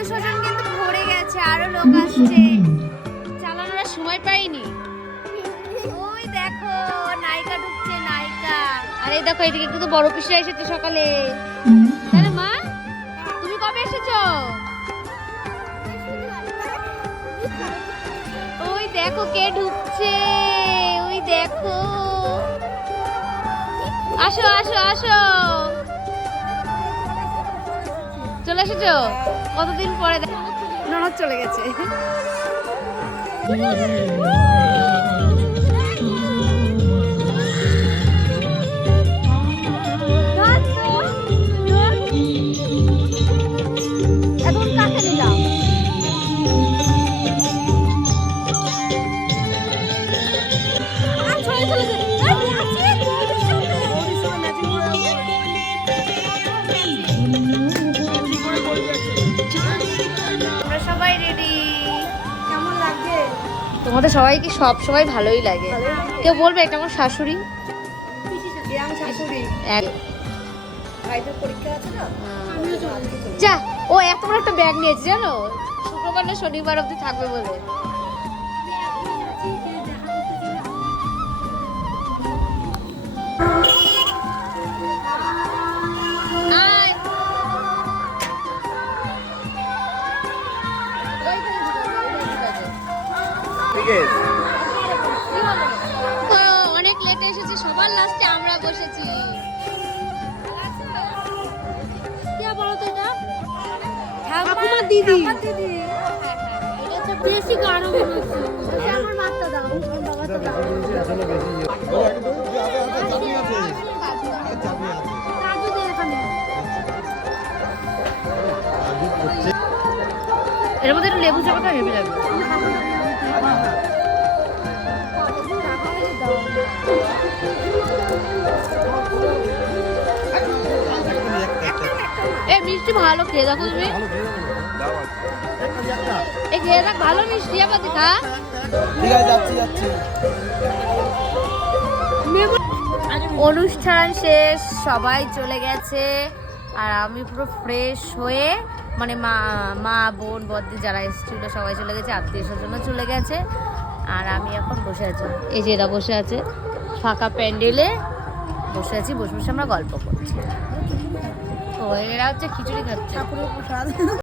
আত্মীয় কিন্তু ভরে গেছে, আরও লোক আসছে। চালানোর সময় পাইনি। ওই দেখো, নায়িকা ঢুকছে, নায়িকা। আরে দেখো, এদিকে কিন্তু বড় পিসা এসেছে সকালে। তাহলে মা, তুমি কবে এসেছ? ওই দেখো কে ঢুকছে, ওই দেখো। আসো আসো আসো। চলে এসেছ? কতদিন পরে ননদ চলে গেছে। তোমাদের সবাইকে সব সময় ভালোই লাগে। কেউ বলবে এটা আমার শাশুড়ি? যা, ও এত একটা ব্যাগ নিয়েছে, জানো? শুক্রবার না শনিবার অব্দি থাকবে বলে। তো অনেক লেটে এসেছে সবার লাস্টে আমরা বসেছি। ঠাকুমার দিদি। বেশি হচ্ছে আমার মাত্রা দাও এর মধ্যে একটু লেবু চাপাটা হেভি লাগবে মিষ্টি ভালো খেয়ে দেখো তুমি। এ খেয়ে দেখ। ভালো মিষ্টি আবার দেখা ঠিক আছে যাচ্ছি যাচ্ছি। অনুষ্ঠান শেষ সবাই চলে গেছে। আর আমি পুরো ফ্রেশ হয়ে মানে মা মা বোন বদ্দি যারা এসেছিল সবাই চলে গেছে আত্মীয় স্বজনও চলে গেছে। আর আমি এখন বসে আছি। এই যে এরা বসে আছে ফাঁকা প্যান্ডেলে বসে আছি বসে বসে আমরা গল্প করছি। তো এরা হচ্ছে খিচুড়ি খাচ্ছে ঠাকুরের প্রসাদ